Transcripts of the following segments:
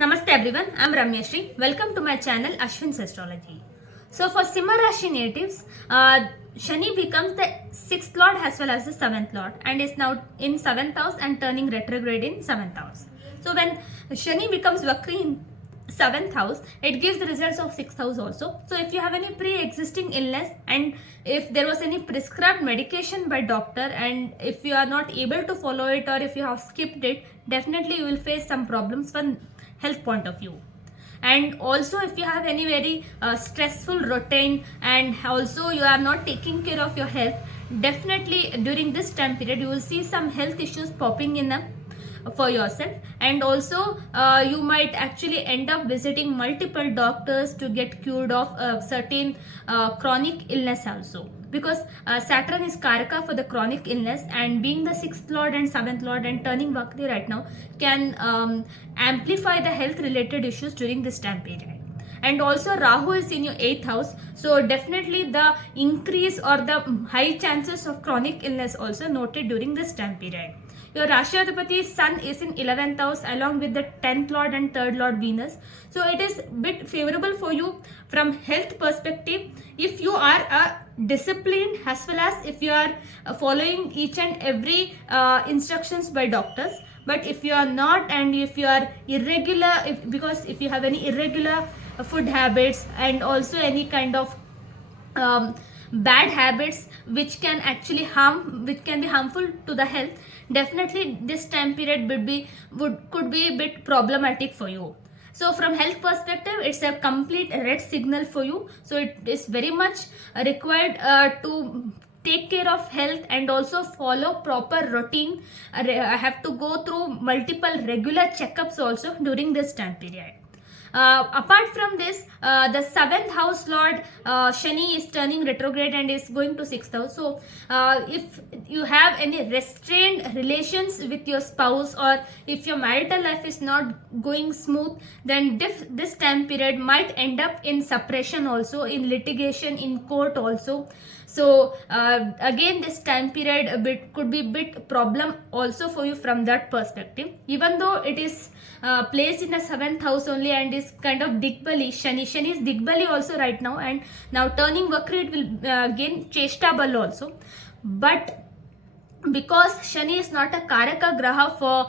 Namaste everyone, I am Ramyashri. Welcome to my channel Ashwin's Astrology. So for Simha Rashi natives, Shani becomes the 6th lord as well as the 7th lord and is now in 7th house and turning retrograde in 7th house. So when Shani becomes Vakri in 7th house, it gives the results of 6th house also. So if you have any pre-existing illness and if there was any prescribed medication by doctor and if you are not able to follow it or if you have skipped it, definitely you will face some problems from health point of view. And also if you have any very stressful routine and also you are not taking care of your health, definitely during this time period you will see some health issues popping in for yourself. And also you might actually end up visiting multiple doctors to get cured of certain chronic illness also, because Saturn is Karaka for the chronic illness, and being the 6th lord and 7th lord and turning Vakri right now can amplify the health related issues during this time period. And also Rahu is in your 8th house, so definitely the increase or the high chances of chronic illness also noted during this time period. Your Rashi Adhipati Sun is in 11th house along with the 10th lord and 3rd lord Venus, so it is bit favorable for you from health perspective if you are a disciplined as well as if you are following each and every instructions by doctors. But if you are not and if you are irregular, because if you have any irregular food habits and also any kind of bad habits which can actually be harmful to the health, definitely this time period could be a bit problematic for you. So from health perspective, it's a complete red signal for you. So it is very much required to take care of health and also follow proper routine. I have to go through multiple regular checkups also during this time period. Apart from this, the 7th house lord Shani is turning retrograde and is going to 6th house. So if you have any restrained relations with your spouse or if your marital life is not going smooth, then this time period might end up in separation also, in litigation, in court also. So again this time period could be a bit problem also for you from that perspective, even though it is placed in the 7th house only and is kind of Digbali. Shani is Digbali also right now, and now turning Vakri it will gain Cheshta Bal also. But because Shani is not a Karaka Graha for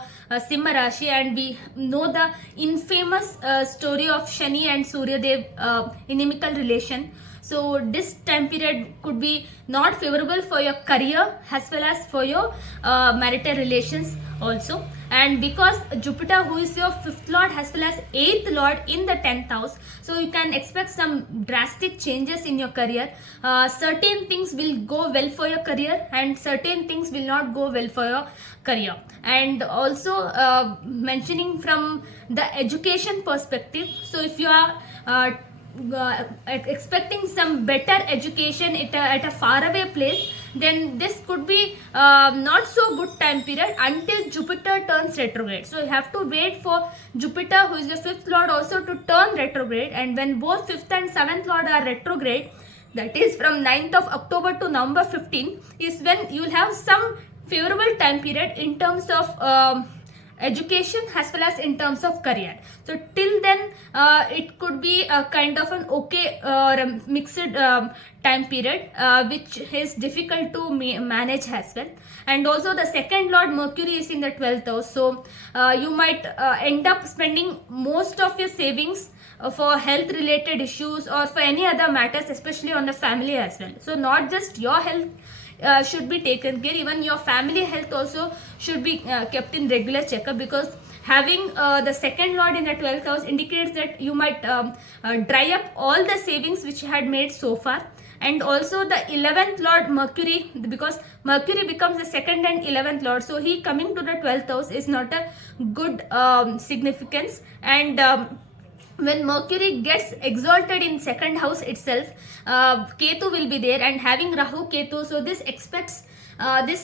Simha Rashi, and we know the infamous story of Shani and Surya Dev inimical relation, so this time period could be not favorable for your career as well as for your marital relations also. And because Jupiter, who is your 5th lord as well as 8th lord in the 10th house, so you can expect some drastic changes in your career. Certain things will go well for your career and certain things will not go well for your career. And also mentioning from the education perspective, so if you are expecting some better education at a faraway place, then this could be not so good time period until Jupiter turns retrograde. So you have to wait for Jupiter, who is the 5th lord, also to turn retrograde, and when both 5th and 7th lord are retrograde, that is from 9th of October to November 15, is when you will have some favorable time period in terms of education as well as in terms of career. So till then it could be a kind of an okay or a mixed time period which is difficult to manage as well. And also the 2nd lord Mercury is in the 12th house, so you might end up spending most of your savings for health related issues or for any other matters, especially on the family as well. So not just your health should be taken care, even your family health also should be kept in regular checkup, because having the 2nd lord in the 12th house indicates that you might dry up all the savings which you had made so far. And also the 11th lord Mercury, because Mercury becomes the 2nd and 11th lord, so he coming to the 12th house is not a good significance. And when Mercury gets exalted in 2nd house itself, Ketu will be there, and having Rahu Ketu, so this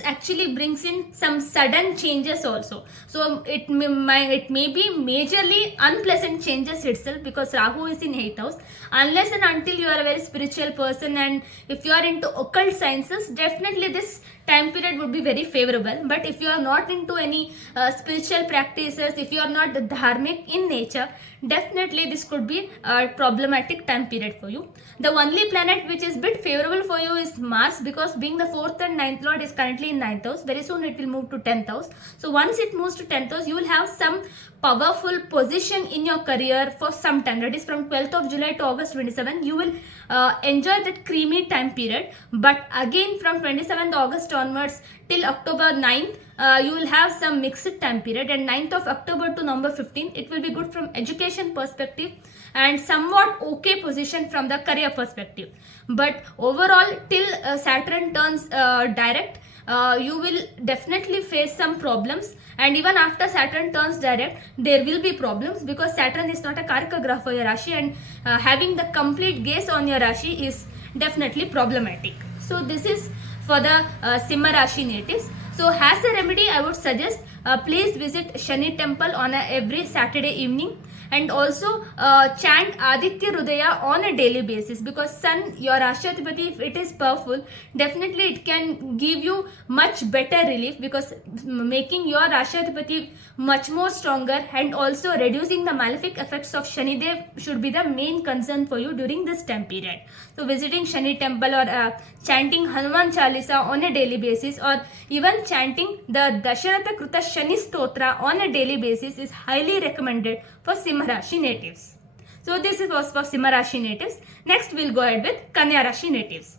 actually brings in some sudden changes also. So it may be majorly unpleasant changes itself, because Rahu is in 8th house. Unless and until you are a very spiritual person and if you are into occult sciences, definitely this time period would be very favorable. But if you are not into any spiritual practices, if you are not dharmic in nature, definitely this could be a problematic time period for you. The only planet which is bit favorable for you is Mars, because being the 4th and 9th lord is currently in 9th house. Very soon it will move to 10th house. So once it moves to 10th house, you will have some powerful position in your career for some time. That is from 12th of July to August 27. You will enjoy that creamy time period. But again from 27th August onwards till October 9th, you will have some mixed time period, and 9th of October to November 15th, it will be good from education perspective and somewhat okay position from the career perspective. But overall till Saturn turns direct, you will definitely face some problems, and even after Saturn turns direct there will be problems, because Saturn is not a Karaka graph for your Rashi, and having the complete gaze on your Rashi is definitely problematic. So this is for the Simha Rashi natives. So as a remedy, I would suggest please visit Shani temple on every Saturday evening, and also chant Aditya Hridaya on a daily basis, because Sun, your Rashtrathipati, if it is powerful, definitely it can give you much better relief, because making your Rashtrathipati much more stronger and also reducing the malefic effects of Shanidev should be the main concern for you during this time period. So visiting Shani temple or chanting Hanuman Chalisa on a daily basis, or even chanting the Dasharatha Kruta Shani Stotra on a daily basis is highly recommended for Simha Rashi natives. So this was for Simha Rashi natives. Next we'll go ahead with Kanya Rashi natives.